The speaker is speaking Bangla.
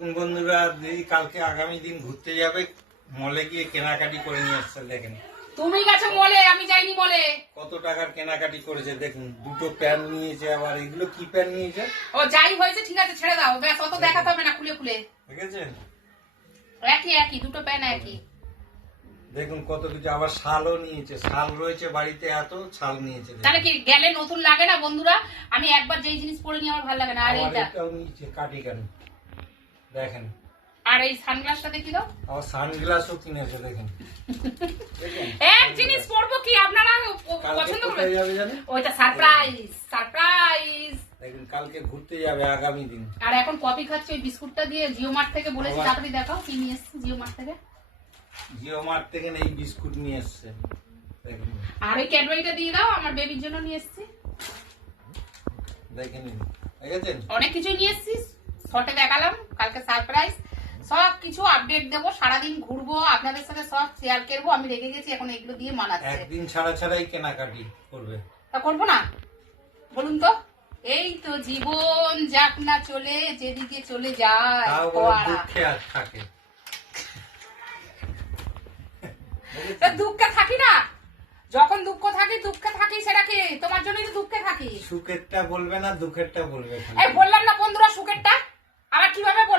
বন্ধুরা দিদি কালকে আগামী দিন ঘুরতে যাবে, মলে গিয়ে কেনাকাটি করে নিয়ে আসছে। দেখেন তুমি গেছো মলে, আমি যাইনি মলে। কত টাকার কেনাকাটি করেছে দেখুন। দুটো প্যান্ট নিয়েছে, আবার এগুলো কি প্যান্ট নিয়েছে? ও যাই হয়েছে ঠিক আছে, ছেড়ে দাও, ব্যাস অত দেখাতে হবে না খুলে খুলে। দেখেছেন একই একই দুটো প্যান একই। দেখুন কত কিছু, আবার শালও নিয়েছে। শাল রয়েছে বাড়িতে, এত শাল নিয়েছে। তাহলে কি গেলে নতুন লাগে না বন্ধুরা? আমি একবার যেই জিনিস পরে নিই আমার ভালো লাগে না। আর এইটা এটাও নিয়েছে, কাটি কেন দেখেন। আর এই সানগ্লাসটা দেখি দাও। আবার সানগ্লাসও কিনেছে দেখেন। এক জিনিস পরবো কি আপনারা পছন্দ কোথায় করবেন? যাবে জানেন? ওইটা সারপ্রাইজ সারপ্রাইজ। দেখুন কালকে ঘুরতে যাবে আগামী দিন। আর এখন কফি খাচ্ছে ওই বিস্কুটটা দিয়ে। জিও মার্ট থেকে বলেছি আবার- তাড়াতাড়ি দেখাও কি নিয়ে এসেছি জিও মার্ট থেকে। জিও মার্ট থেকে এই বিস্কুট নিয়ে এসছে দেখুন। আর ওই ক্যাডবেরিটা দিয়ে দাও, আমার বেবির জন্য নিয়ে এসেছি। দেখে নিন, দেখেছেন? অনেক কিছুই নিয়ে এসেছি, শর্টে দেখালাম। কালকে সারপ্রাইজ, সব কিছু আপডেট দেবো। সারাদিন ঘুরবো, আপনাদের সাথে সব শেয়ার করবো। আমি রেগে গেছি, এখন এগুলো দিয়ে মানাচ্ছে। একদিন ছাড়া ছাড়াই কেনাকাটি করবে। তা করবো না বলুন তো? এই তো জীবন যাক না চলে, যেদিকে চলে যায় তাও বড় ফোয়ারা। দুঃখে আর থাকে। তা দুঃখে থাকি না? যখন দুঃখে থাকি সেটা কি তোমার জন্যই তো দুঃখে থাকি। সুখেরটা বলবে না, দুঃখেরটা বলবে। এই বললাম না বন্ধুরা সুখেরটা, আবার কিভাবে